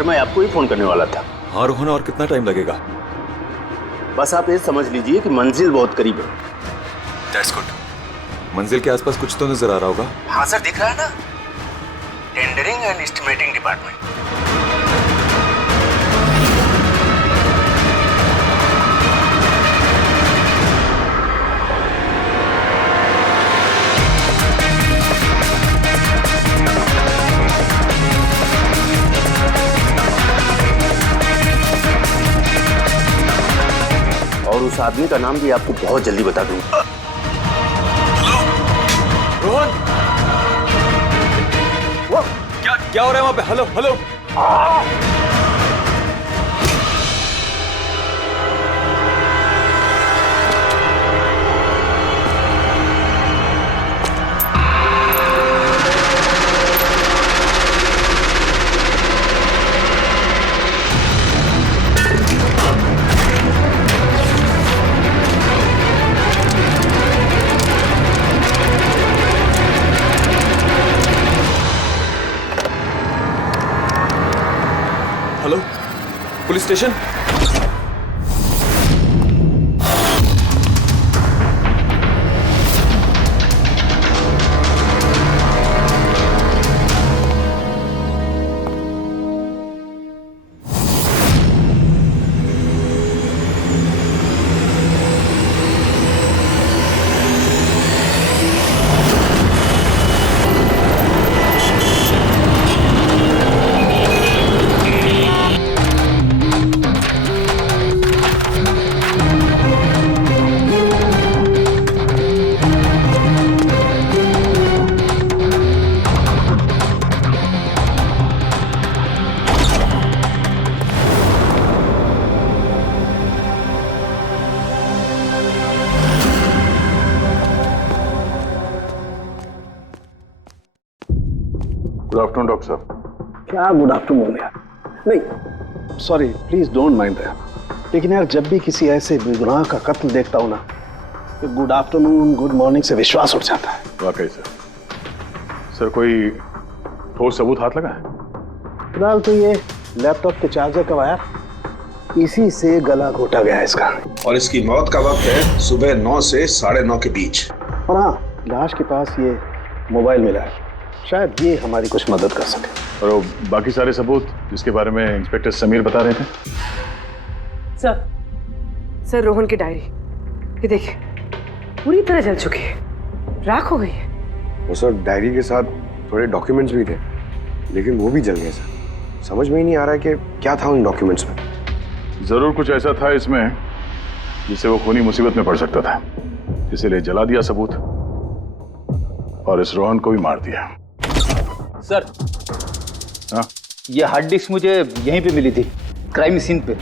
Sir मैं आपको ही phone करने वाला था। हाँ रोहन, और कितना टाइम लगेगा? बस आप ये समझ लीजिए कि मंजिल बहुत करीब है। That's good. मंजिल के आसपास कुछ तो नजर आ रहा होगा। हाँ सर, दिख रहा है ना, टेंडरिंग एंड एस्टिमेटिंग डिपार्टमेंट। और उस आदमी का नाम भी आपको बहुत जल्दी बता दूंगा। रोहन, वो क्या हो रहा है वहां पे? Hello hello. Hello, police station. Good afternoon doctor साहब। क्या गुड आफ्टरनून यार? नहीं sorry, please don't mind that. लेकिन यार जब भी किसी ऐसे बेगुनाह का कत्ल देखता हूं ना, तो गुड आफ्टरनून गुड मॉर्निंग से विश्वास उठ जाता है। वाकई सर कोई ठोस सबूत हाथ लगा है? फिलहाल तो ये लैपटॉप के चार्जर का वायर, इसी से गला घोटा गया है इसका। और इसकी मौत का वक्त है सुबह 9 से 9:30 के बीच। और हाँ, लाश के पास ये मोबाइल मिला है, शायद ये हमारी कुछ मदद कर सके। और वो बाकी सारे सबूत जिसके बारे में इंस्पेक्टर समीर बता रहे थे? सर रोहन की डायरी, ये देखिए पूरी तरह जल चुकी है, राख हो गई है। वो सर डायरी के साथ थोड़े डॉक्यूमेंट्स भी थे, लेकिन वो भी जल गए सर। समझ में ही नहीं आ रहा है कि क्या था उन डॉक्यूमेंट्स में। जरूर कुछ ऐसा था इसमें जिससे वो खूनी मुसीबत में पड़ सकता था, इसीलिए जला दिया सबूत और इस रोहन को भी मार दिया। सर हाँ? ये हार्ड डिस्क मुझे यहीं पे मिली थी, क्राइम सीन पे।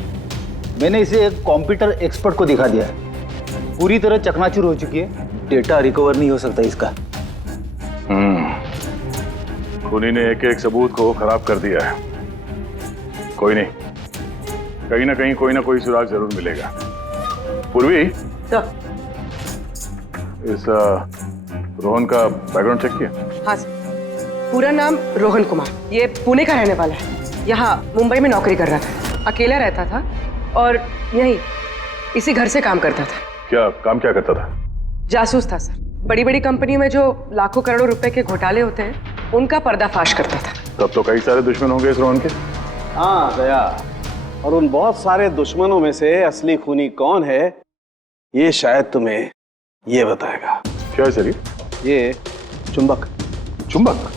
मैंने इसे एक कंप्यूटर एक्सपर्ट को दिखा दिया है, पूरी तरह चकनाचूर हो चुकी है, डेटा रिकवर नहीं हो सकता इसका। खूनी ने एक एक सबूत को खराब कर दिया है। कोई नहीं, कहीं ना कहीं कोई ना कोई सुराग जरूर मिलेगा। पूर्वी, सर इस रोहन का बैकग्राउंड चेक किया? हाँ सर, पूरा नाम रोहन कुमार, ये पुणे का रहने वाला है, यहाँ मुंबई में नौकरी कर रहा था, अकेला रहता था और यहीं इसी घर से काम करता था। क्या क्या करता था? जासूस था सर, बड़ी बड़ी कंपनियों में जो लाखों करोड़ों रुपए के घोटाले होते हैं उनका पर्दाफाश करता था। तब तो कई सारे दुश्मन होंगे इस रोहन के। हाँ दया, और उन बहुत सारे दुश्मनों में से असली खूनी कौन है ये शायद तुम्हें ये बताएगा। क्या है सर ये चुंबक। चुंबक?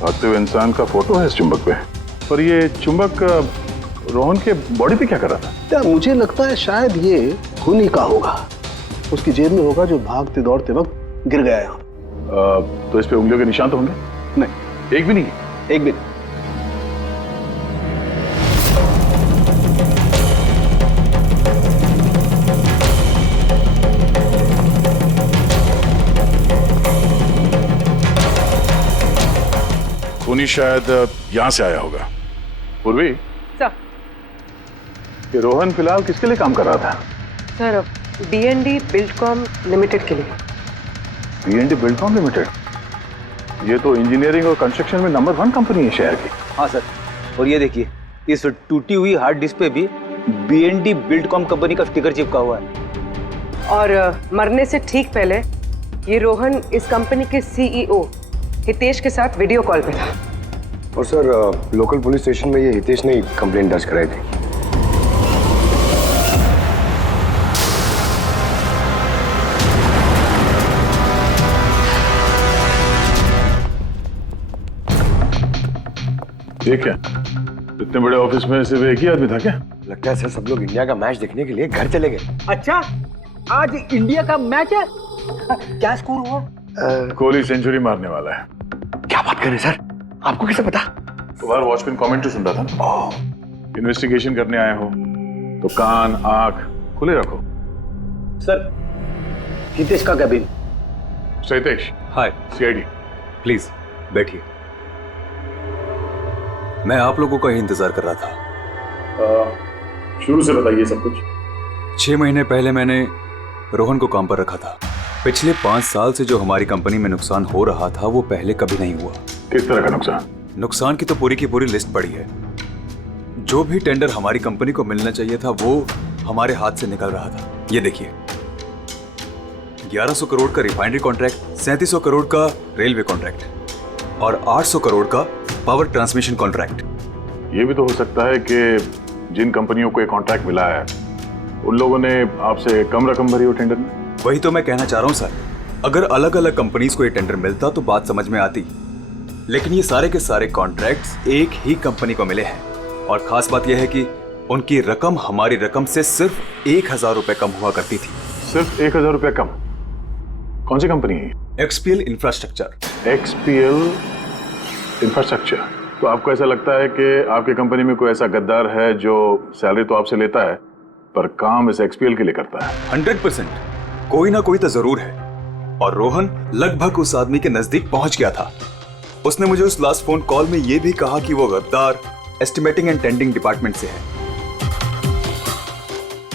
भागते हुए इंसान का फोटो है इस चुंबक पे, पर ये चुंबक रोहन के बॉडी पे क्या कर रहा था? क्या मुझे लगता है शायद ये खूनी का होगा, उसकी जेब में होगा जो भागते दौड़ते वक्त गिर गया यहाँ। तो इस पे उंगलियों के निशान तो होंगे? नहीं, एक भी नहीं? एक भी नहीं। खूनी शायद यहाँ से आया होगा। पूर्वी, सर ये रोहन फिलहाल किसके लिए काम कर रहा था? सर D&D बिल्डकॉम लिमिटेड के लिए। D&D Buildcom limited? ये तो इंजीनियरिंग और कंस्ट्रक्शन में नंबर 1 कंपनी है शहर की। हाँ सर, और ये देखिए, इस टूटी हुई हार्ड डिस्क पे भी BND बिल्डकॉम कंपनी का स्टिकर चिपका हुआ है। और मरने से ठीक पहले ये रोहन इस कंपनी के CEO हितेश के साथ वीडियो कॉल पे था। और सर लोकल पुलिस स्टेशन में ये हितेश ने कंप्लेंट दर्ज कराई थी। ये क्या, इतने बड़े ऑफिस में सिर्फ एक ही आदमी था क्या? लगता है सर सब लोग इंडिया का मैच देखने के लिए घर चले गए। अच्छा, आज इंडिया का मैच है। क्या स्कोर हुआ? कोहली सेंचुरी मारने वाला है। क्या बात कर रहे हैं सर, आपको कैसे पता? बाहर वॉचमैन कमेंट्री सुन रहा था ना। इन्वेस्टिगेशन करने आए हो तो कान आंख खुले रखो। सर, हितेश का कैबिन। सहितेश, हाय, CID। प्लीज बैठिए। मैं आप लोगों का ही इंतजार कर रहा था। शुरू से बताइए सब कुछ। 6 महीने पहले मैंने रोहन को काम पर रखा था। पिछले 5 साल से जो हमारी कंपनी में नुकसान हो रहा था वो पहले कभी नहीं हुआ। किस तरह का नुकसान? नुकसान की तो पूरी की पूरी लिस्ट पड़ी है। जो भी टेंडर हमारी कंपनी को मिलना चाहिए था वो हमारे हाथ से निकल रहा था। ये देखिए, 1100 करोड़ का रिफाइनरी कॉन्ट्रैक्ट, 3700 करोड़ का रेलवे कॉन्ट्रैक्ट और 800 करोड़ का पावर ट्रांसमिशन कॉन्ट्रैक्ट। ये भी तो हो सकता है कि जिन कंपनियों को ये कॉन्ट्रैक्ट मिला है उन लोगों ने आपसे कम रकम भरी हो टेंडर में। वही तो मैं कहना चाह रहा हूं सर। अगर अलग अलग कंपनीज को ये टेंडर मिलता तो बात समझ में आती, लेकिन ये सारे के सारे कॉन्ट्रैक्ट्स एक ही कंपनी को मिले हैं। और खास बात यह है कि उनकी रकम हमारी रकम से सिर्फ 1000 रुपए कम हुआ करती थी। सिर्फ 1000 रुपया कम? कौन सी कंपनी है? XPL infrastructure. XPL infrastructure. तो आपको ऐसा लगता है कि आपकी कंपनी में कोई ऐसा गद्दार है जो सैलरी तो आपसे लेता है पर काम इस XPL के लिए करता है? 100% कोई ना कोई तो जरूर है। और रोहन लगभग उस आदमी के नजदीक पहुंच गया था। उसने मुझे उस लास्ट फोन कॉल में यह भी कहा कि वो गद्दार एस्टिमेटिंग एंड टेंडिंग डिपार्टमेंट से है।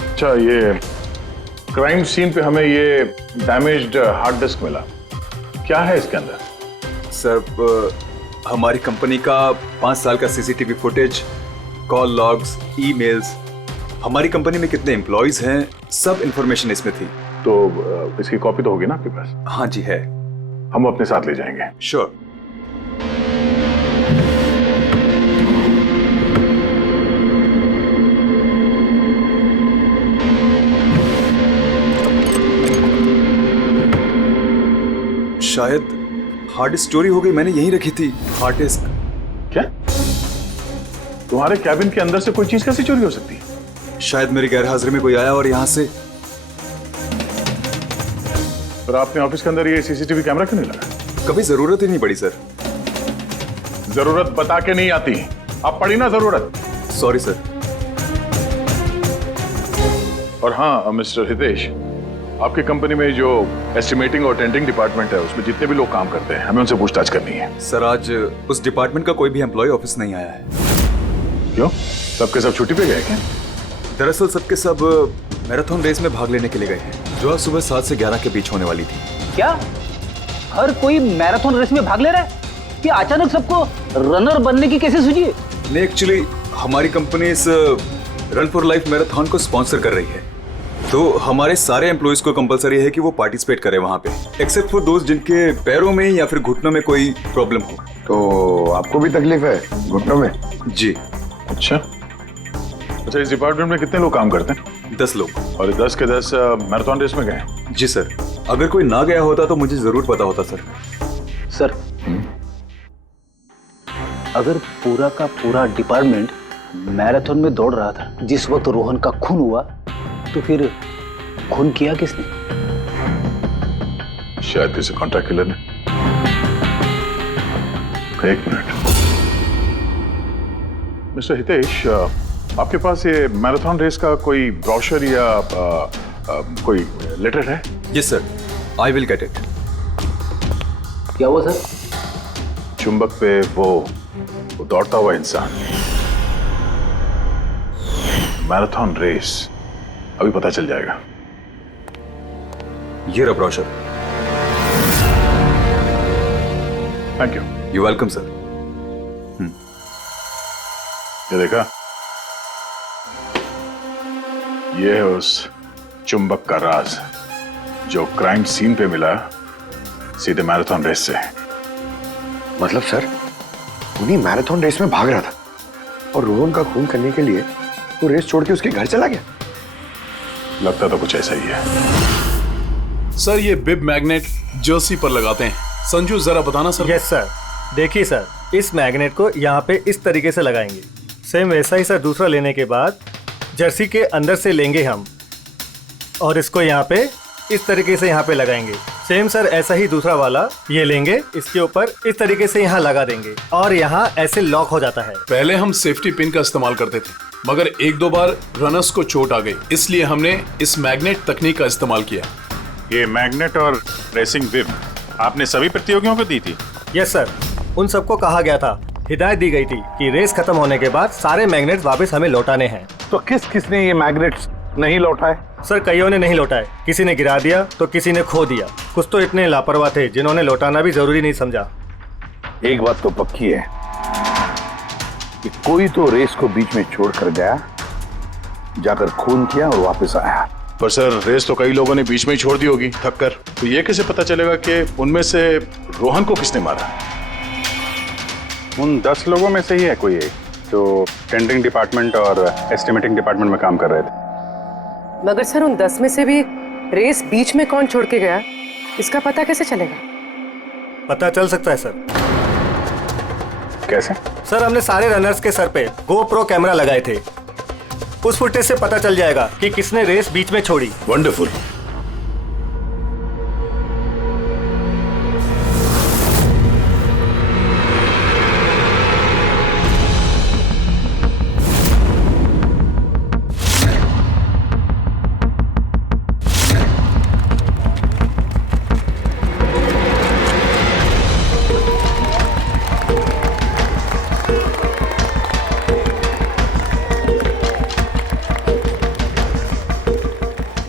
अच्छा, ये क्राइम सीन पे हमें ये डैमेज्ड हार्ड डिस्क मिला, क्या है इसके अंदर? सर, हमारी कंपनी का 5 साल का CCTV footage, call logs, emails, हमारी कंपनी में कितने एम्प्लॉइज हैं, सब इंफॉर्मेशन इसमें थी। तो इसकी कॉपी तो होगी ना आपके पास? हाँ जी है। हम अपने साथ ले जाएंगे। श्योर। शायद हार्ड डिस्क चोरी हो गई, मैंने यहीं रखी थी हार्ड डिस्क। क्या? तुम्हारे कैबिन के अंदर से कोई चीज कैसे चोरी हो सकती है? शायद मेरी गैरहाजिरी में कोई आया और यहाँ से। पर आपने ऑफिस के अंदर ये CCTV कैमरा क्यों नहीं लगा? कभी जरूरत ही नहीं पड़ी सर। जरूरत बता के नहीं आती, अब पड़ी ना जरूरत। Sorry sir. और हाँ मिस्टर हितेश, आपकी कंपनी में जो एस्टिमेटिंग और टेंडिंग डिपार्टमेंट है उसमें जितने भी लोग काम करते हैं हमें उनसे पूछताछ करनी है। सर, आज उस डिपार्टमेंट का कोई भी एम्प्लॉय ऑफिस नहीं आया है। क्यों? सबके सब छुट्टी पे गए क्या? दरअसल सबके सब मैराथन रेस में भाग लेने के लिए गए हैं जो आज सुबह 7 से 11 के बीच होने वाली थी। क्या हर कोई मैराथन रेस में भाग ले रहा है? कि अचानक सबको रनर बनने की कैसे सूझी है? नहीं, एक्चुअली हमारी कंपनी इस रन फॉर लाइफ मैराथन को स्पॉन्सर कर रही है, तो हमारे सारे एम्प्लॉइज को कंपलसरी है कि वो पार्टिसिपेट करें वहां पे, एक्सेप्ट फॉर दोस्त जिनके पैरों में या फिर घुटनों में कोई प्रॉब्लम हो। तो आपको भी तकलीफ है घुटनों में? जी। अच्छा, इस डिपार्टमेंट में कितने लोग काम करते हैं? 10 लोग। और 10 के 10 मैराथन रेस में गए? जी सर। अगर कोई ना गया होता तो मुझे जरूर पता होता सर। सर, अगर पूरा का पूरा डिपार्टमेंट मैराथन में दौड़ रहा था जिस वक्त रोहन का खून हुआ, तो फिर खून किया किसने? शायद किसी कॉन्ट्रैक्ट किलर ने। एक मिनट मिस्टर हितेश, आपके पास ये मैराथन रेस का कोई ब्रोशर या कोई लेटर है? Yes sir, I will get it. क्या हुआ सर? चुंबक पे वो दौड़ता हुआ इंसान, मैराथन रेस, अभी पता चल जाएगा। ये रहा brochure. Thank you. You welcome sir. ये देखा, ये है उस चुंबक का राज जो क्राइम सीन पे मिला सीधे मैराथन रेस से। मतलब सर, उन्हीं मैराथन रेस में भाग रहा था और रोहन का खून करने के लिए वो रेस छोड़ के उसके घर चला गया। लगता तो कुछ ऐसा ही है। सर ये बिब मैग्नेट जर्सी पर लगाते हैं। संजू जरा बताना सर। Yes sir. देखिए सर, इस मैग्नेट को यहाँ पे इस तरीके से लगाएंगे। सेम वैसा ही सर दूसरा लेने के बाद जर्सी के अंदर से लेंगे हम और इसको यहाँ पे इस तरीके से यहाँ पे लगाएंगे। सेम सर ऐसा ही दूसरा वाला ये लेंगे, इसके ऊपर इस तरीके से यहाँ लगा देंगे और यहाँ ऐसे लॉक हो जाता है। पहले हम सेफ्टी पिन का इस्तेमाल करते थे, मगर एक दो बार रनर्स को चोट आ गई, इसलिए हमने इस मैग्नेट तकनीक का इस्तेमाल किया। ये मैग्नेट और रेसिंग विप आपने सभी प्रतियोगियों को दी थी? यस सर, उन सबको कहा गया था, हिदायत दी गई थी कि रेस खत्म होने के बाद सारे मैग्नेट्स वापस हमें लौटाने हैं। तो किस किसने ये मैग्नेट्स नहीं लौटाए? सर कईयों ने नहीं लौटाए, किसी ने गिरा दिया तो किसी ने खो दिया। कुछ तो इतने लापरवाह थे जिन्होंने लौटाना भी जरूरी नहीं समझा। एक बात तो पक्की है कि कोई तो रेस को बीच में छोड़ कर गया, जाकर खून किया और वापस आया। पर सर रेस तो कई लोगों ने बीच में ही छोड़ दी होगी थक कर, तो ये कैसे पता चलेगा कि उनमें से रोहन को किसने मारा? उन 10 लोगों में से ही है कोई एक जो टेंडरिंग डिपार्टमेंट और एस्टिमेटिंग डिपार्टमेंट में काम कर रहे थे। मगर सर उन 10 में से भी रेस बीच में कौन छोड़ के गया, इसका पता कैसे चलेगा? पता चल सकता है सर। कैसे? सर हमने सारे रनर्स के सर पे GoPro कैमरा लगाए थे, उस फुटेज से पता चल जाएगा कि किसने रेस बीच में छोड़ी। वंडरफुल।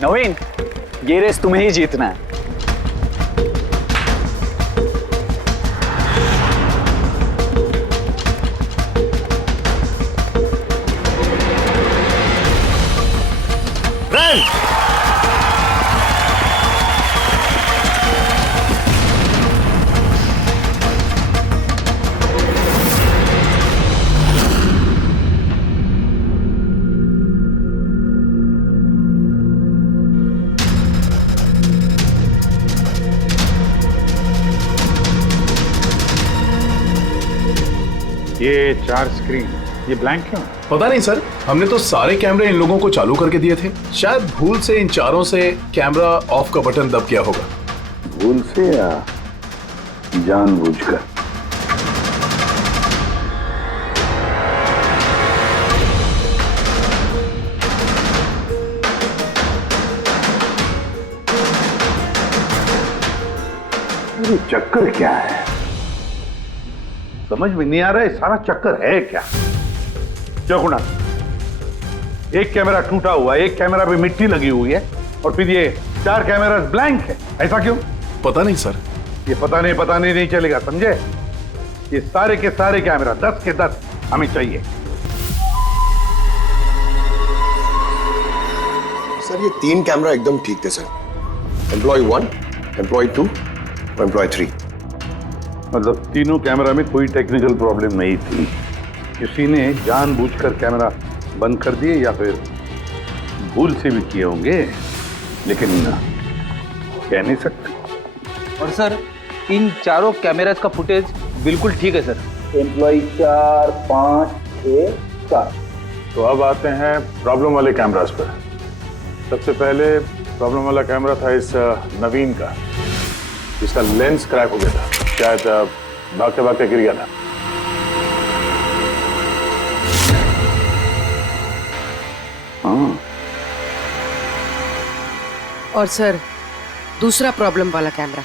नवीन, ये रेस तुम्हें ही जीतना है। रन! ये 4 स्क्रीन, ये ब्लैंक क्यों? पता नहीं सर, हमने तो सारे कैमरे इन लोगों को चालू करके दिए थे। शायद भूल से इन चारों से कैमरा ऑफ का बटन दब गया होगा। भूल से या जानबूझकर? अरे चक्कर क्या है, समझ में नहीं आ रहा है। सारा चक्कर है क्या? क्यों कुणाल, एक कैमरा टूटा हुआ है, एक कैमरा पे मिट्टी लगी हुई है और फिर ये 4 कैमरा ब्लैंक है, ऐसा क्यों? पता नहीं सर। ये पता नहीं चलेगा, समझे? ये सारे के सारे कैमरा 10 के 10 हमें चाहिए। सर ये 3 कैमरा एकदम ठीक थे सर। एम्प्लॉय 1, एम्प्लॉय 2 और एम्प्लॉय 3। मतलब तीनों कैमरा में कोई टेक्निकल प्रॉब्लम नहीं थी, किसी ने जानबूझकर कैमरा बंद कर दिए या फिर भूल से भी किए होंगे, लेकिन कह नहीं सकते। और सर इन चारों कैमरास का फुटेज बिल्कुल ठीक है सर। एम्प्लॉय 4, 5, 6, 7। तो अब आते हैं प्रॉब्लम वाले कैमरास पर। सबसे पहले प्रॉब्लम वाला कैमरा था इस नवीन का, जिसका लेंस क्रैक हो गया था, शायद भागते भागते गिर गया था। हाँ। और सर दूसरा प्रॉब्लम वाला कैमरा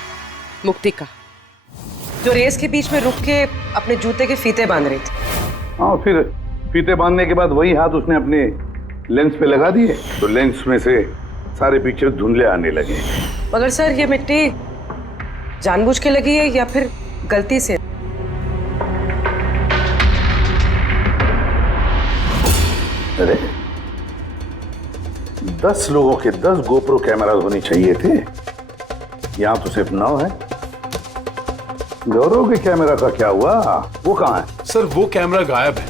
मुक्ति का, जो रेस के बीच में रुक के अपने जूते के फीते बांध रही थी। हाँ, फिर फीते बांधने के बाद वही हाथ उसने अपने लेंस पे लगा दिए तो लेंस में से सारे पिक्चर धुंधले आने लगे। मगर सर ये मिट्टी जानबूझ के लगी है या फिर गलती से? अरे 10 लोगों के 10 गोप्रो कैमरा होने चाहिए थे, यहां तो सिर्फ 9 है। गौरव के कैमरा का क्या हुआ? वो कहाँ है? सर वो कैमरा गायब है,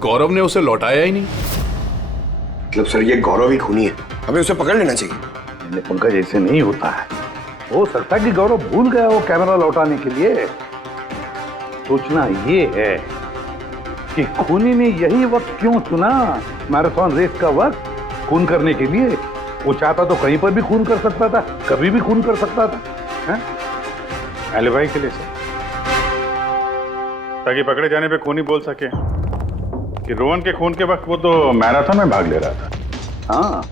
गौरव ने उसे लौटाया ही नहीं। मतलब सर ये गौरव ही खूनी है, हमें उसे पकड़ लेना चाहिए। नहीं पंकज, ऐसे नहीं होता है। हो सकता है कि गौरव भूल गया वो कैमरा लौटाने के लिए। सोचना ये है कि खूनी ने यही वक्त क्यों चुना, मैराथन रेस का वक्त, खून करने के लिए। वो चाहता तो कहीं पर भी खून कर सकता था, कभी भी खून कर सकता था। एलिबाई के लिए सर, ताकि पकड़े जाने पे खूनी बोल सके कि रोहन के खून के वक्त वो तो मैराथन में भाग ले रहा था। हाँ,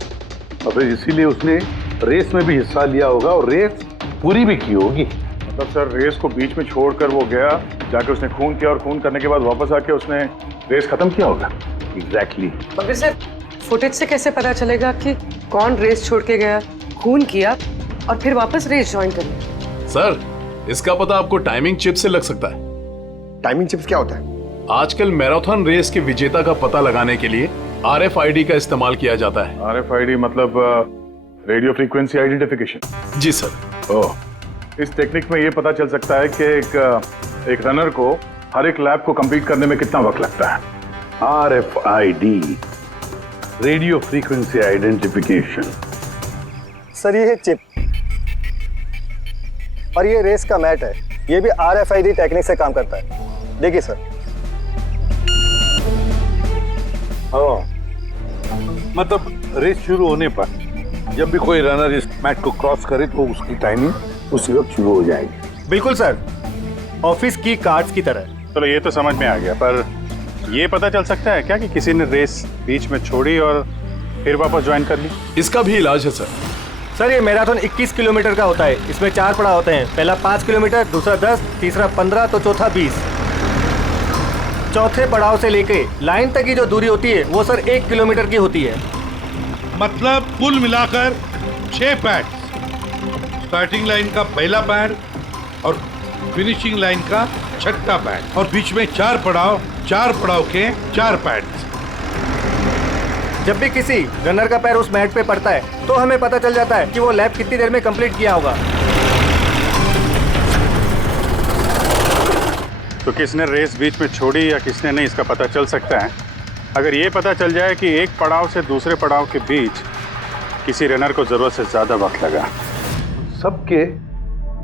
और फिर इसीलिए उसने रेस में भी हिस्सा लिया होगा और रेस पूरी भी की होगी। मतलब सर रेस को बीच में छोड़कर वो गया, जाके उसने खून किया और खून करने के बाद वापस आके उसने रेस खत्म किया होगा। एग्जैक्टली। मगर सर फुटेज से कैसे पता चलेगा कि कौन रेस छोड़ के गया, खून किया और फिर वापस रेस ज्वाइन कर लिया? सर इसका पता आपको टाइमिंग चिप से लग सकता है। टाइमिंग चिप्स क्या होता है? आजकल मैराथन रेस के विजेता का पता लगाने के लिए RFID का इस्तेमाल किया जाता है। RFID मतलब रेडियो फ्रीक्वेंसी आइडेंटिफिकेशन। जी सर। ओह, इस टेक्निक में ये पता चल सकता है कि एक रनर को हर एक लैप को कंप्लीट करने में कितना वक्त लगता है। RFID, radio frequency identification. Sir ये है चिप और ये रेस का मैट है, ये भी RFID टेक्निक से काम करता है। देखिए सर। मतलब रेस शुरू होने पर जब भी कोई रनर इस मैट को क्रॉस करे तो उसकी टाइमिंग उसी वक्त शुरू हो जाएगी। बिल्कुल सर, ऑफिस की कार्ड्स की तरह। चलो ये तो समझ में आ गया, पर ये पता चल सकता है क्या कि किसी ने रेस बीच में छोड़ी और फिर वापस ज्वाइन कर ली? इसका भी इलाज है सर। सर ये मैराथन 21 किलोमीटर का होता है, इसमें 4 पड़ाव होते हैं। पहला 5 किलोमीटर, दूसरा 10, तीसरा 15 तो चौथा 20। चौथे पड़ाव से लेके लाइन तक की जो दूरी होती है वो सर 1 किलोमीटर की होती है। मतलब कुल मिलाकर 6 पैड, स्टार्टिंग लाइन का पहला पैड और फिनिशिंग लाइन का छठा पैड, और बीच में 4 पड़ाव के 4 पैड। जब भी किसी रनर का पैर उस मैट पे पड़ता है तो हमें पता चल जाता है कि वो लैप कितनी देर में कंप्लीट किया होगा। तो किसने रेस बीच में छोड़ी या किसने नहीं, इसका पता चल सकता है अगर ये पता चल जाए कि एक पड़ाव से दूसरे पड़ाव के बीच किसी रनर को जरूरत से ज्यादा वक्त लगा। सबके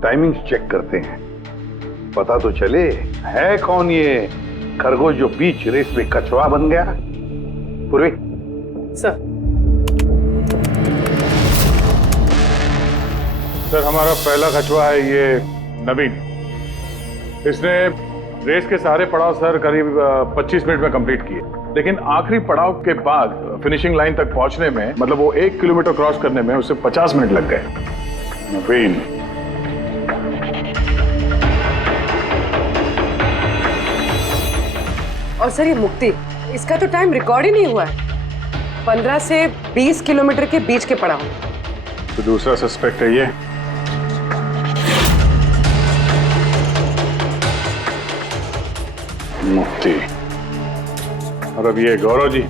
टाइमिंग चेक करते हैं, पता तो चले है कौन ये खरगोश जो बीच रेस में कछुआ बन गया। पूर्वी सर हमारा पहला कछुआ है ये नवीन। इसने रेस के सारे पड़ाव सर करीब 25 मिनट में कंप्लीट किए, लेकिन आखिरी पड़ाव के बाद फिनिशिंग लाइन तक पहुंचने में, मतलब वो 1 किलोमीटर क्रॉस करने में उसे 50 मिनट लग गए। नवीन और सर ये मुक्ति, इसका तो टाइम रिकॉर्ड ही नहीं हुआ है। 15 से 20 किलोमीटर के बीच के पड़ाव। तो दूसरा सस्पेक्ट है ये। मुक्ति। और अब ये गौरव जी,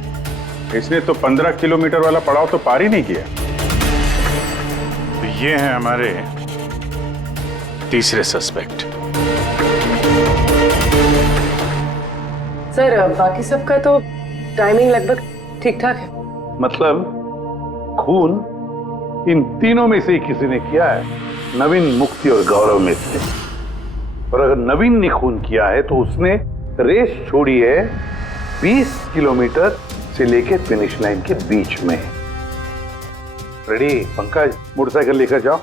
इसने तो 15 किलोमीटर वाला पड़ाव तो पार ही नहीं किया। तो ये हैं हमारे तीसरे सस्पेक्ट। सर बाकी सबका तो टाइमिंग लगभग ठीक ठाक है। मतलब खून इन तीनों में से किसी ने किया है, नवीन, मुक्ति और गौरव में से। और अगर नवीन ने खून किया है तो उसने रेस छोड़ी है 20 किलोमीटर से लेकर फिनिश लाइन के बीच में। रेडी पंकज, मोटरसाइकिल लेकर जाओ,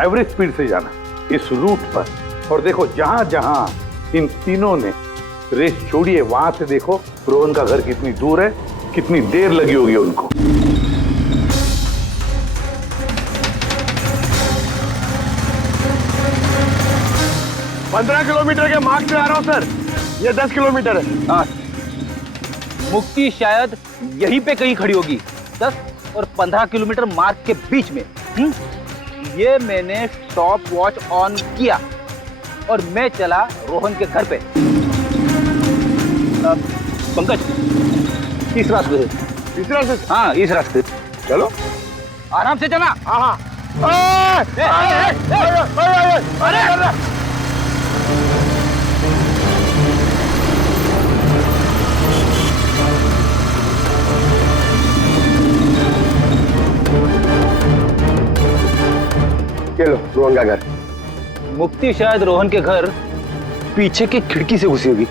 एवरेज स्पीड से जाना इस रूट पर, और देखो जहां जहां इन तीनों ने रेस छोड़ी है वहां से देखो रोहन का घर कितनी दूर है, कितनी देर लगी होगी उनको। पंद्रह किलोमीटर के मार्क से आ रहा हूं सर, ये 10 किलोमीटर है। हाँ, मुक्ति शायद यहीं पे कहीं खड़ी होगी, 10 और 15 किलोमीटर मार्क के बीच में। ये मैंने स्टॉप वॉच ऑन किया और मैं चला रोहन के घर पे। पंकज, तीसरा इस रास्ते? हाँ इस रास्ते। चलो आराम से चला। हाँ हाँ। चलो रोहन का घर। मुक्ति शायद रोहन के घर पीछे की खिड़की से घुसी होगी।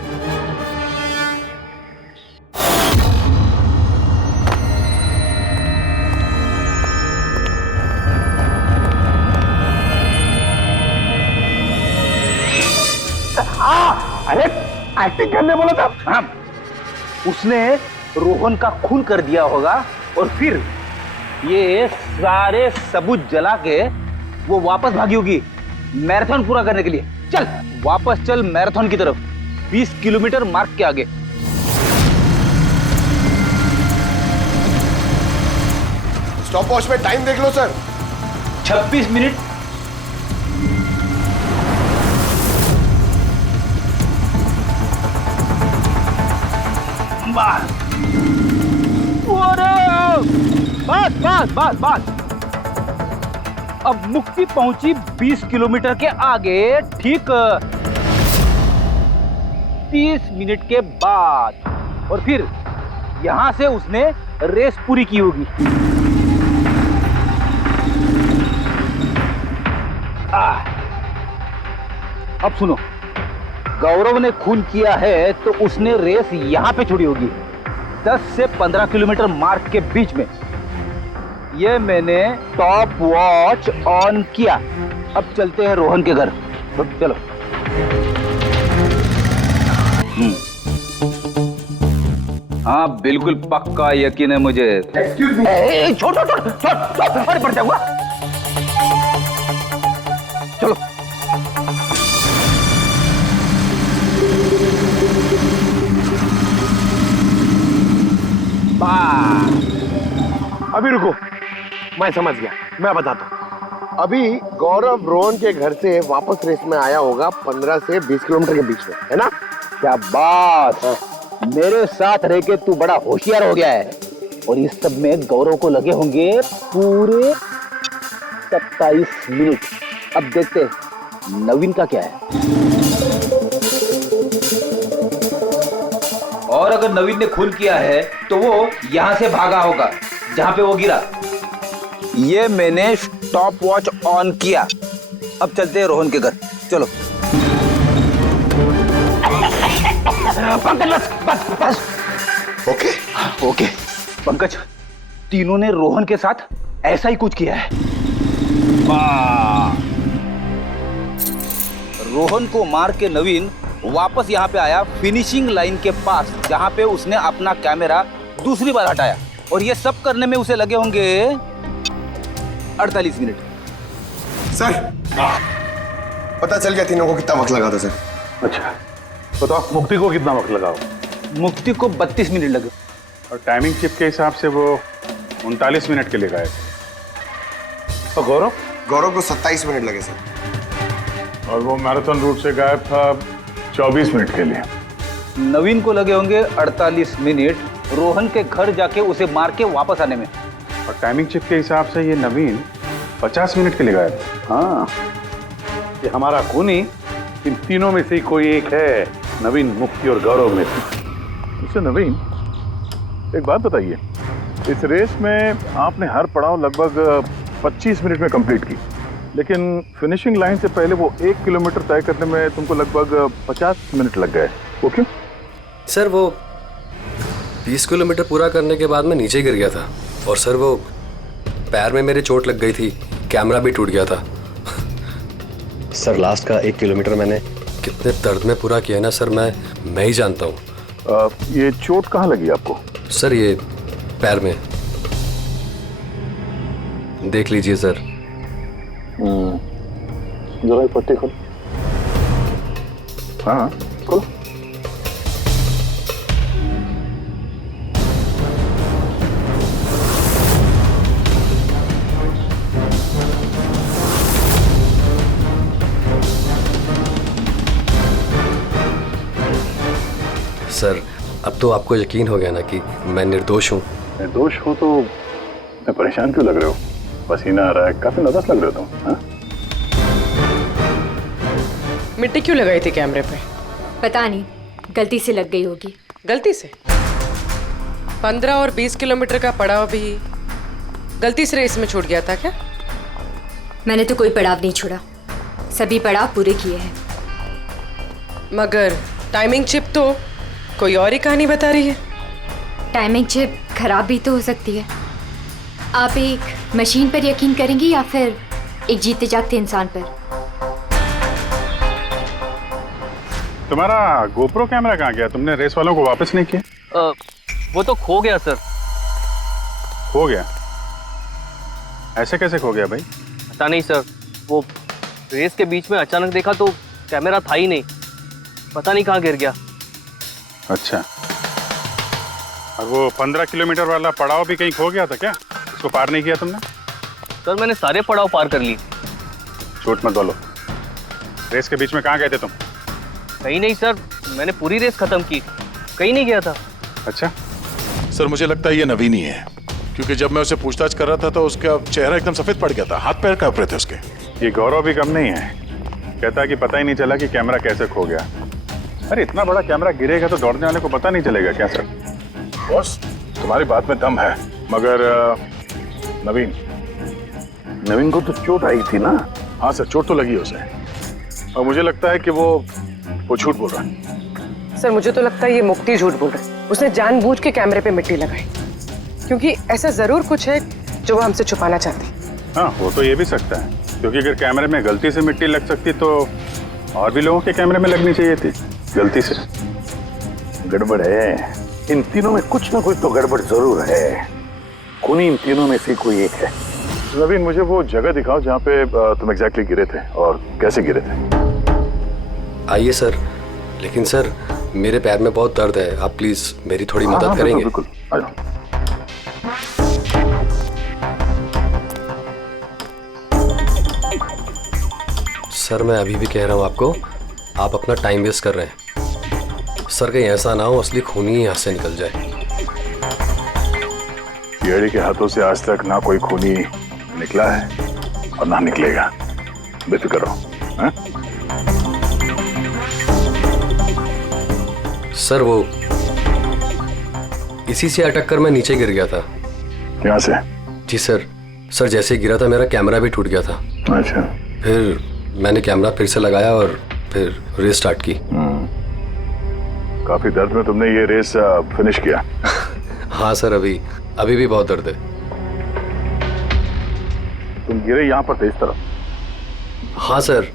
अरे एक्टिंग करने बोला था। हाँ, उसने रोहन का खून कर दिया होगा और फिर ये सारे सबूत जला के वो वापस भागी होगी मैराथन पूरा करने के लिए। चल वापस चल मैराथन की तरफ, 20 किलोमीटर मार्ग के आगे। स्टॉप वॉच में टाइम देख लो सर। 26 मिनट। बस बस बस बस। अब मुक्ति पहुंची 20 किलोमीटर के आगे, ठीक 30 मिनट के बाद, और फिर यहां से उसने रेस पूरी की होगी। अब सुनो, गौरव ने खून किया है तो उसने रेस यहां पे छोड़ी होगी, 10 से 15 किलोमीटर मार्ग के बीच में। ये मैंने टॉप वॉच ऑन किया। अब चलते हैं रोहन के घर। चलो। हाँ बिल्कुल पक्का यकीन है मुझे। छोड़ छोड़ छोड़ छोड़, अरे पड़ जाऊंगा। चलो। अभी रुको, मैं समझ गया, मैं बताता हूँ। अभी गौरव रोहन के घर से वापस रेस में आया होगा 15 से 20 किलोमीटर के बीच में, है ना? क्या बात है। मेरे साथ रह के तू बड़ा होशियार हो गया है। और इस सब में गौरव को लगे होंगे पूरे 27 मिनट। अब देखते नवीन का क्या है। और अगर नवीन ने खून किया है तो वो यहां से भागा होगा जहां पे वो गिरा। ये मैंने स्टॉप वॉच ऑन किया। अब चलते हैं रोहन के घर। चलो। पंकज बस बस बस। ओके ओके पंकज, तीनों ने रोहन के साथ ऐसा ही कुछ किया है। रोहन को मार के नवीन वापस यहाँ पे आया फिनिशिंग लाइन के पास, जहाँ पे उसने अपना कैमरा दूसरी बार हटाया। और ये सब करने में उसे लगे होंगे 48 मिनट। सर पता चल गया तीनों को कितना वक्त लगा था सर? अच्छा बताओ, मुक्ति को कितना वक्त लगा? मुक्ति को 32 मिनट लगे। और टाइमिंग चिप के हिसाब से वो 39 मिनट के लिए गए थे। तो गौरव? गौरव को 27 मिनट लगे सर। और वो मैराथन रूट से गायब था 24 मिनट के लिए। नवीन को लगे होंगे 48 मिनट रोहन के घर जाके उसे मार के वापस आने में। और टाइमिंग चिप के हिसाब से ये नवीन 50 मिनट के लिए गायब। हाँ, ये हमारा खूनी इन तीनों में से ही कोई एक है, नवीन, मुक्ति और गौरव में से। इससे नवीन एक बात बताइए, इस रेस में आपने हर पड़ाव लगभग 25 मिनट में कंप्लीट की, लेकिन फिनिशिंग लाइन से पहले वो 1 किलोमीटर तय करने में तुमको लगभग 50 मिनट लग गए। वो क्यों? सर वो 20 किलोमीटर पूरा करने के बाद मैं नीचे गिर गया था और सर वो पैर में मेरे चोट लग गई थी, कैमरा भी टूट गया था। सर लास्ट का 1 किलोमीटर मैंने कितने दर्द में पूरा किया ना सर, मैं ही जानता हूँ। ये चोट कहाँ लगी आपको? सर ये पैर में, देख लीजिए सर। जरा पट्टी खोल। हाँ खोलो। सर अब तो आपको यकीन हो गया ना कि मैं निर्दोष हूँ। निर्दोष हो तो मैं परेशान क्यों लग रहे हो? पसीना आ रहा है, काफी नर्वस लग रहे हो तुम। हाँ? मिट्टी क्यों लगाई थी कैमरे पे? पता नहीं, गलती से लग गई होगी। गलती से? 15 और 20 किलोमीटर का पड़ाव भी गलती से रेस में छूट गया था क्या? मैंने तो कोई पड़ाव नहीं छोड़ा, सभी पड़ाव पूरे किए हैं। मगर टाइमिंग चिप तो कोई और ही कहानी बता रही है। टाइमिंग चिप खराब भी तो हो सकती है। आप एक मशीन पर यकीन करेंगी या फिर एक जीते जागते इंसान पर? तुम्हारा गोप्रो कैमरा कहाँ गया? तुमने रेस वालों को वापस नहीं किया? वो तो खो गया सर। खो गया? ऐसे कैसे खो गया भाई? पता नहीं सर, वो रेस के बीच में अचानक देखा तो कैमरा था ही नहीं, पता नहीं कहाँ गिर गया। अच्छा, और वो 15 किलोमीटर वाला पड़ाव भी कहीं खो गया था क्या? उसको पार नहीं किया तुमने? सर मैंने सारे पड़ाव पार कर लिए। झूठ मत बोलो, रेस के बीच में कहाँ गए थे तुम? कहीं नहीं सर, मैंने पूरी रेस खत्म की, कहीं नहीं गया था। अच्छा सर, मुझे लगता है ये नवीन ही है, क्योंकि जब मैं उसे पूछताछ कर रहा था तो उसका चेहरा एकदम सफेद पड़ गया था, हाथ पैर कांप रहे थे उसके। ये गौरव भी कम नहीं है, कहता है कि पता ही नहीं चला कि कैमरा कैसे खो गया। अरे इतना बड़ा कैमरा गिरेगा तो दौड़ने वाले को पता नहीं चलेगा क्या सर? बॉस, तुम्हारी बात में दम है, मगर नवीन को तो चोट आई थी ना? हाँ सर, चोट तो लगी है उसे, और मुझे लगता है कि वो झूठ बोल रहा है। सर मुझे तो लगता है ये मुक्ति झूठ बोल रहा है। उसने जानबूझ के कैमरे पे मिट्टी लगाई, क्योंकि ऐसा जरूर कुछ है जो वो हमसे छुपाना चाहती है। हाँ, हो तो ये भी सकता है, क्योंकि अगर कैमरे में गलती से मिट्टी लग सकती तो और भी लोगों के कैमरे में लगनी चाहिए थी गलती से। गड़बड़ है, इन तीनों में कुछ ना कुछ तो गड़बड़ जरूर है। खूनी इन तीनों में से कोई एक है। नवीन, मुझे वो जगह दिखाओ जहाँ पे तुम एग्जैक्टली गिरे थे और कैसे गिरे थे। आइए सर, लेकिन सर मेरे पैर में बहुत दर्द है, आप प्लीज मेरी थोड़ी मदद करेंगे? बिल्कुल, आ जाओ। सर मैं अभी भी कह रहा हूँ आपको, आप अपना टाइम वेस्ट कर रहे हैं। सर कहीं ऐसा ना हो असली खूनी ही यहाँ से निकल जाए। कीड़ी के हाथों से आज तक ना कोई खूनी निकला है और ना निकलेगा, बेफिक्र रहो। हाँ? सर वो इसी से अटक कर मैं नीचे गिर गया था। यहाँ से? जी सर, सर जैसे गिरा था मेरा कैमरा भी टूट गया था। अच्छा। फिर मैंने कैमरा फिर से लगाया और फिर रेस स्टार्ट की। काफी दर्द में तुमने ये रेस फिनिश किया? हाँ सर, अभी भी बहुत दर्द है। तुम गिरे यहाँ पर थे इस तरफ? हाँ सर,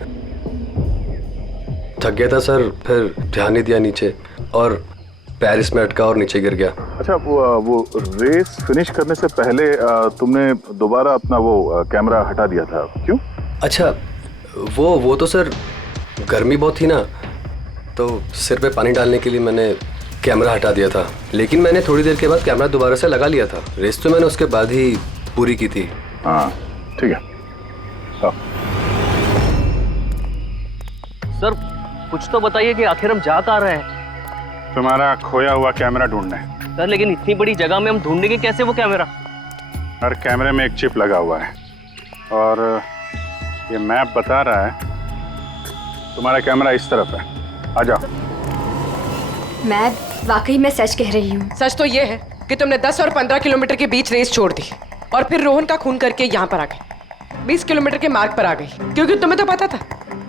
थक गया था सर, फिर ध्यान नहीं दिया नीचे और पैर इसमें अटका और नीचे गिर गया। अच्छा, वो रेस फिनिश करने से पहले तुमने दोबारा अपना वो कैमरा हटा दिया था, क्यों? अच्छा, वो तो सर गर्मी बहुत थी ना, तो सिर पे पानी डालने के लिए मैंने कैमरा हटा दिया था, लेकिन मैंने थोड़ी देर के बाद कैमरा दोबारा से लगा लिया था। रेस तो मैंने उसके बाद ही पूरी की थी। हाँ ठीक है। सर कुछ तो बताइए कि आखिर हम जा कहाँ रहे हैं? तुम्हारा खोया हुआ कैमरा ढूंढने। सर लेकिन इतनी बड़ी जगह में हम ढूंढेंगे कैसे वो कैमरा? हर कैमरे में एक चिप लगा हुआ है और ये मैप बता रहा है तुम्हारा कैमरा इस तरफ है। आ जाओ। मैं वाकई में सच कह रही हूँ। सच तो ये है कि तुमने 10 और 15 किलोमीटर के बीच रेस छोड़ दी और फिर रोहन का खून करके यहाँ पर आ गई, 20 किलोमीटर के मार्ग पर आ गई, क्योंकि तुम्हें तो पता था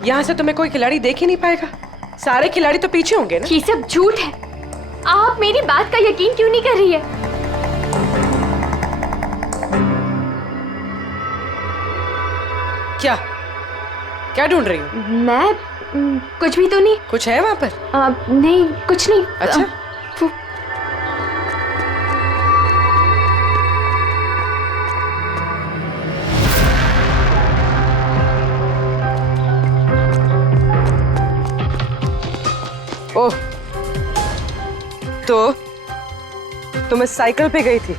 यहाँ से तुम्हें कोई खिलाड़ी देख ही नहीं पाएगा। सारे खिलाड़ी तो पीछे होंगे ना। ये सब झूठ है, आप मेरी बात का यकीन क्यों नहीं कर रही है? क्या ढूंढ रही हो? मैं कुछ भी तो नहीं। कुछ है वहाँ पर? नहीं, कुछ नहीं। अच्छा। ओह, तो तुम इस साइकिल पे गई थी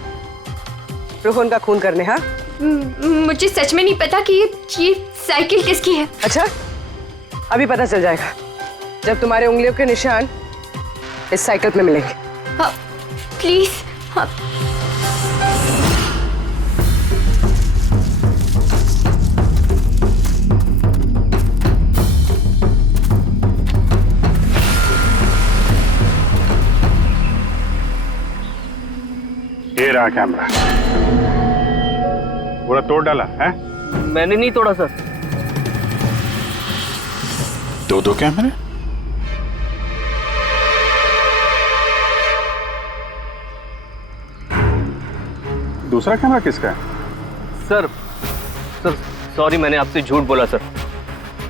रोहन का खून करने? हाँ, मुझे सच में नहीं पता कि ये साइकिल किसकी है। अच्छा, अभी पता चल जाएगा जब तुम्हारे उंगलियों के निशान इस साइकिल पे मिलेंगे। प्लीज। रहा कैमरा? पूरा तोड़ डाला है? मैंने नहीं तोड़ा सर। दो कैमरे? दूसरा कैमरा किसका है? सर सॉरी, मैंने आपसे झूठ बोला सर,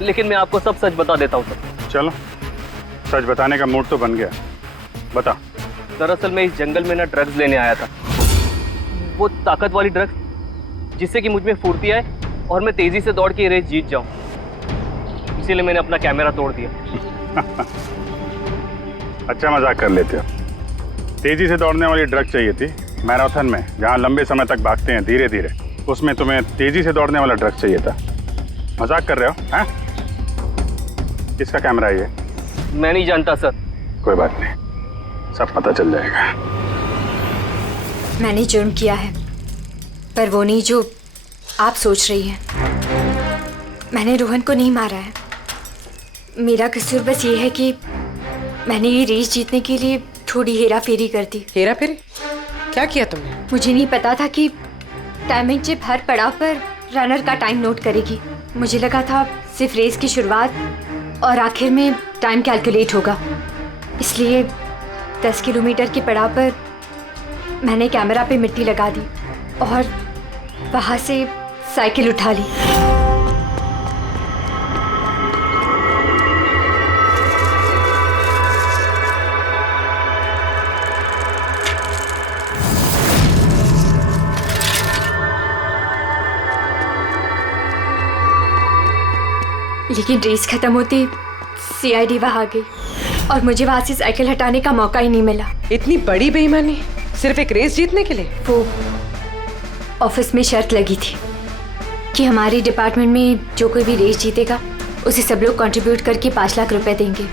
लेकिन मैं आपको सब सच बता देता हूँ सर। चलो, सच बताने का मूड तो बन गया, बता। दरअसल मैं इस जंगल में ना ड्रग्स लेने आया था, वो ताकत वाली ड्रग्स जिससे कि मुझ में फुर्ती आए और मैं तेजी से दौड़ के ये रेस जीत जाऊं। इसीलिए मैंने अपना कैमरा तोड़ दिया। अच्छा मजाक कर लेते हो। तेजी से दौड़ने वाली ड्रग चाहिए थी मैराथन में, जहाँ लंबे समय तक भागते हैं धीरे धीरे, उसमें तुम्हें तेजी से दौड़ने वाला ड्रग चाहिए था। मजाक कर रहे हो? हैं? किसका कैमरा है ये? मैं नहीं जानता सर। कोई बात नहीं, सब पता चल जाएगा। मैंने जुर्म किया है, पर वो नहीं जो आप सोच रही हैं। मैंने रोहन को नहीं मारा है। मेरा कसूर बस ये है कि मैंने ये रेस जीतने के लिए थोड़ी हेरा फेरी कर दी। हेरा फेरी? क्या किया तुमने? मुझे नहीं पता था कि टाइमिंग चिप हर पड़ाव पर रनर का टाइम नोट करेगी। मुझे लगा था सिर्फ रेस की शुरुआत और आखिर में टाइम कैलकुलेट होगा, इसलिए 10 किलोमीटर के पड़ाव पर मैंने कैमरा पे मिट्टी लगा दी और वहाँ से साइकिल उठा ली। लेकिन रेस खत्म होते सीआईडी वहाँ आ गई और मुझे वहाँ से साइकिल हटाने का मौका ही नहीं मिला। इतनी बड़ी बेईमानी सिर्फ एक रेस जीतने के लिए? वो ऑफिस में शर्त लगी थी कि हमारे डिपार्टमेंट में जो कोई भी रेस जीतेगा उसे सब लोग कंट्रीब्यूट करके 5 लाख रुपए देंगे।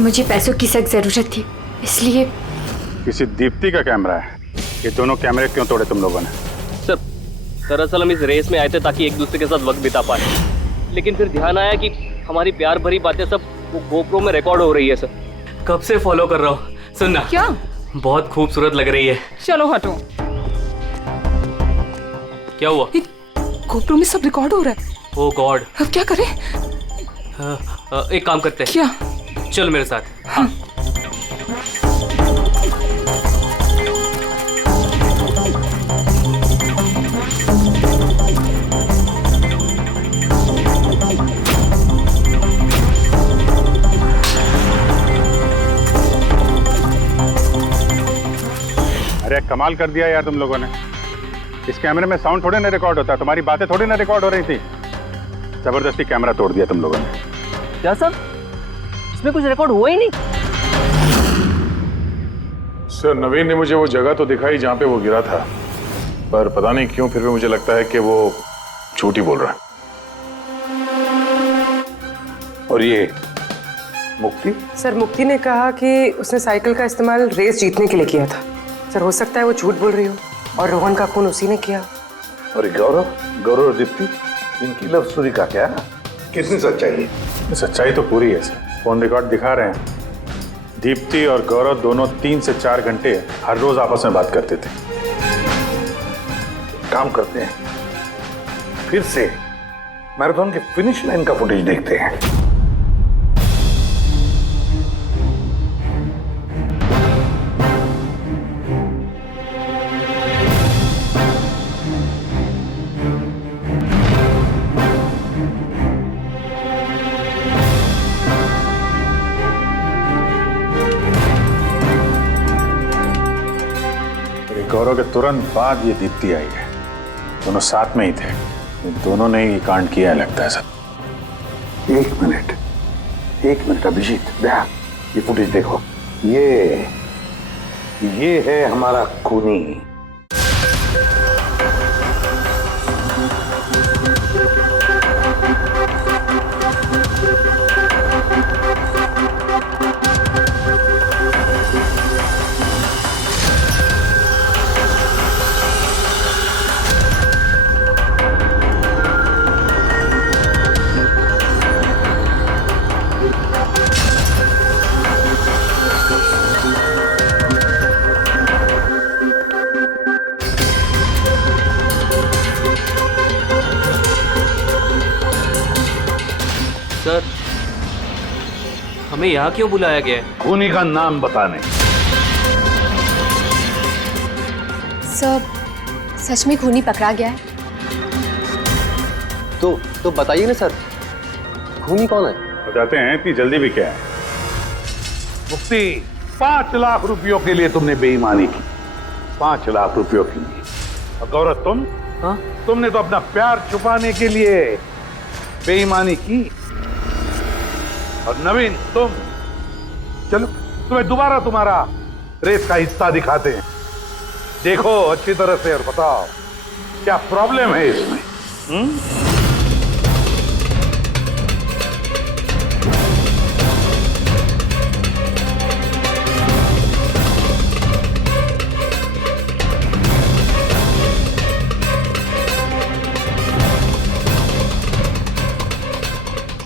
मुझे पैसों की सख्त जरूरत थी, इसलिए। किसी दीप्ति का कैमरा है? ये दोनों कैमरे क्यों तोड़े तुम लोगों ने? सर दरअसल हम इस रेस में आए थे ताकि एक दूसरे के साथ वक्त बिता पाए, लेकिन फिर ध्यान आया कि हमारी प्यार भरी बातें सब वो गोप्रो में रिकॉर्ड हो रही है। सर कब से फॉलो कर रहा हूँ, सुनना। क्या? बहुत खूबसूरत लग रही है। चलो हटो। क्या हुआ? गोप्रो में सब रिकॉर्ड हो रहा है। ओह गॉड, अब क्या करें? एक काम करते हैं। क्या? चल मेरे साथ। हाँ। अरे कमाल कर दिया यार तुम लोगों ने। इस कैमरे में साउंड थोड़ी ना रिकॉर्ड होता, तुम्हारी बातें थोड़ी ना रिकॉर्ड हो रही थी। जबरदस्ती कैमरा तोड़ दिया तुम लोगों ने। क्या सर? इसमें कुछ रिकॉर्ड हुआ ही नहीं। सर नवीन ने मुझे वो जगह तो दिखाई जहां पे वो गिरा था, पर पता नहीं क्यों फिर भी मुझे लगता है कि वो झूठ ही बोल रहा है। और ये मुक्ति? सर मुक्ति ने कहा कि उसने साइकिल का इस्तेमाल रेस जीतने के लिए किया था। सर हो सकता है वो झूठ बोल रही हो और रोहन का खून उसी ने किया। और गौरव और दीप्ति, इनकी लव स्टोरी का क्या? कितनी सच्चाई है? सच्चाई तो पूरी है सर, फोन रिकॉर्ड दिखा रहे हैं। दीप्ति और गौरव दोनों 3 से 4 घंटे हर रोज आपस में बात करते थे। काम करते हैं, फिर से मैराथन के फिनिश लाइन का फुटेज देखते हैं। गौरव के तुरंत बाद ये दीप्ति आई है। दोनों साथ में ही थे, ये दोनों ने ही कांड किया है लगता है सर। एक मिनट अभिजीत, ये फुटेज देखो। ये है हमारा खूनी। सर, हमें यहाँ क्यों बुलाया गया है? खूनी का नाम बताने। सर, सच में खूनी पकड़ा गया है? तो बताइए ना सर, खूनी कौन है? बताते हैं, इतनी जल्दी भी क्या है? मुफ्ती, 5 लाख रुपयों के लिए तुमने बेईमानी की। 5 लाख रुपयों के लिए। और गौरव, तुमने तो अपना प्यार छुपाने के लिए बेईमानी की। और नवीन, चलो तुम्हें दोबारा तुम्हारा रेस का हिस्सा दिखाते हैं। देखो अच्छी तरह से और बताओ क्या प्रॉब्लम है इसमें।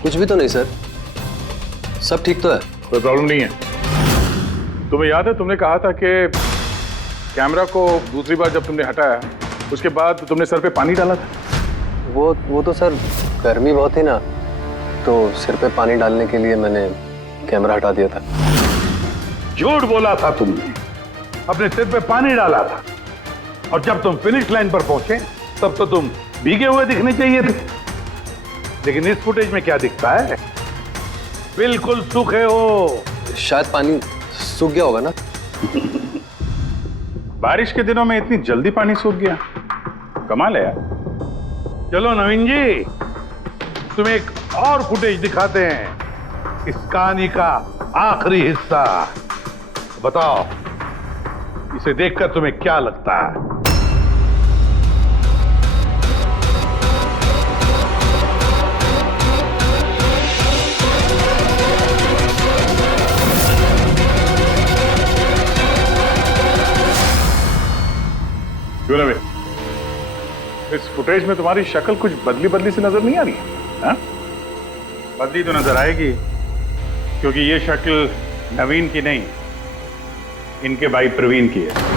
कुछ भी तो नहीं सर, सब ठीक तो है। कोई प्रॉब्लम नहीं है। तुम्हें याद है तुमने कहा था कि कैमरा को दूसरी बार जब तुमने हटाया उसके बाद तुमने सर पे पानी डाला था? वो तो सर गर्मी बहुत थी ना, तो सिर पे पानी डालने के लिए मैंने कैमरा हटा दिया था। झूठ बोला था तुमने, अपने सिर पे पानी डाला था। और जब तुम फिनिश लाइन पर पहुंचे तब तो तुम भीगे हुए दिखने चाहिए थे। लेकिन इस फुटेज में क्या दिखता है? बिल्कुल सूखे हो। शायद पानी सूख गया होगा ना। बारिश के दिनों में इतनी जल्दी पानी सूख गया, कमाल है यार। चलो नवीन जी, तुम्हें एक और फुटेज दिखाते हैं, इस कहानी का आखिरी हिस्सा। बताओ इसे देखकर तुम्हें क्या लगता है? क्यों नवीन, इस फुटेज में तुम्हारी शक्ल कुछ बदली बदली सी नजर नहीं आ रही है? बदली तो नजर आएगी, क्योंकि ये शक्ल नवीन की नहीं, इनके भाई प्रवीण की है।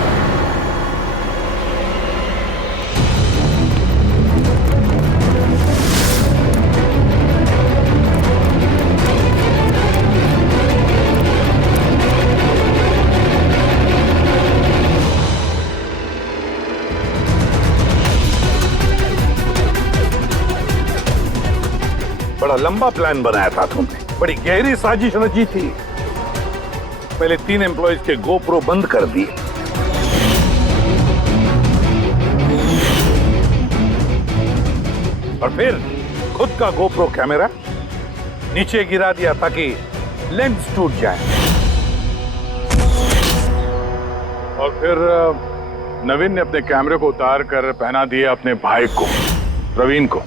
बड़ा लंबा प्लान बनाया था तुमने, बड़ी गहरी साजिश रची थी। पहले 3 एम्प्लॉइज के गोप्रो बंद कर दिए, और फिर खुद का गोप्रो कैमरा नीचे गिरा दिया ताकि लेंस टूट जाए। और फिर नवीन ने अपने कैमरे को उतार कर पहना दिया अपने भाई को, प्रवीण को।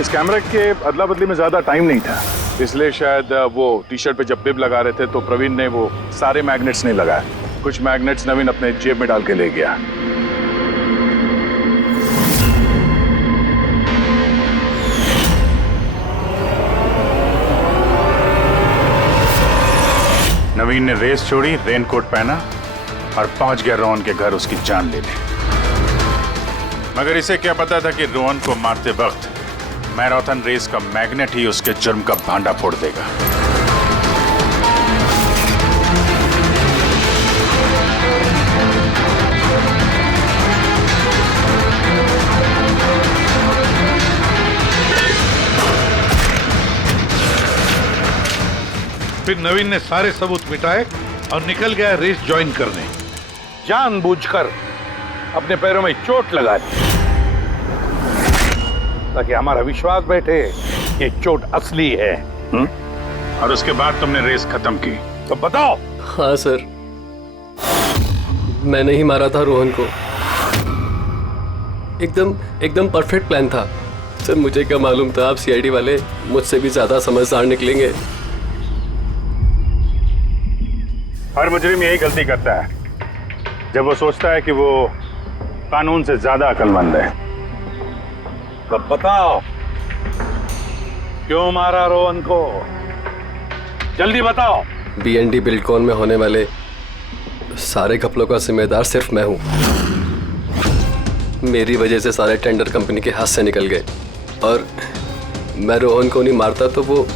इस कैमरे के अदला बदली में ज्यादा टाइम नहीं था, इसलिए शायद वो टी शर्ट पे जब बिब लगा रहे थे तो प्रवीण ने वो सारे मैग्नेट्स नहीं लगाए। कुछ मैग्नेट्स नवीन अपने जेब में डाल के ले गया। नवीन ने रेस छोड़ी, रेनकोट पहना और पहुंच गया रोहन के घर उसकी जान लेने। मगर इसे क्या पता था कि रोहन को मारते वक्त मैराथन रेस का मैग्नेट ही उसके जुर्म का भांडा फोड़ देगा। फिर नवीन ने सारे सबूत मिटाए और निकल गया रेस ज्वाइन करने। जानबूझकर अपने पैरों में चोट लगा दी ताकि हमारा विश्वास बैठे कि चोट असली है। और उसके बाद तुमने रेस खत्म की। तो बताओ। हाँ सर, मैंने ही मारा था रोहन को। एकदम परफेक्ट प्लान था सर मुझे क्या मालूम था आप सीआईडी वाले मुझसे भी ज्यादा समझदार निकलेंगे। हर मुजरिम यही गलती करता है जब वो सोचता है कि वो कानून से ज्यादा अक्लमंद है। तब बताओ क्यों मारा रोहन को, जल्दी बताओ। बीएनडी बिल्डकॉन में होने वाले सारे घपलों का जिम्मेदार सिर्फ मैं हूं। मेरी वजह से सारे टेंडर कंपनी के हाथ से निकल गए और मैं रोहन को नहीं मारता तो वो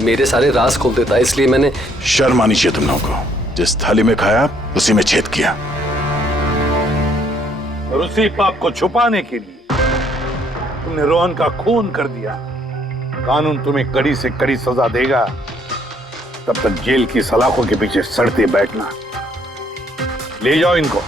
मेरे सारे राज खोल देता, इसलिए मैंने। शर्म आनी चाहिए तुम लोगों को। जिस थाली में खाया उसी में छेद किया। और उसी पाप को छुपाने के लिए तुमने रोहन का खून कर दिया। कानून तुम्हें कड़ी से कड़ी सजा देगा, तब तक जेल की सलाखों के पीछे सड़ते बैठना। ले जाओ इनको।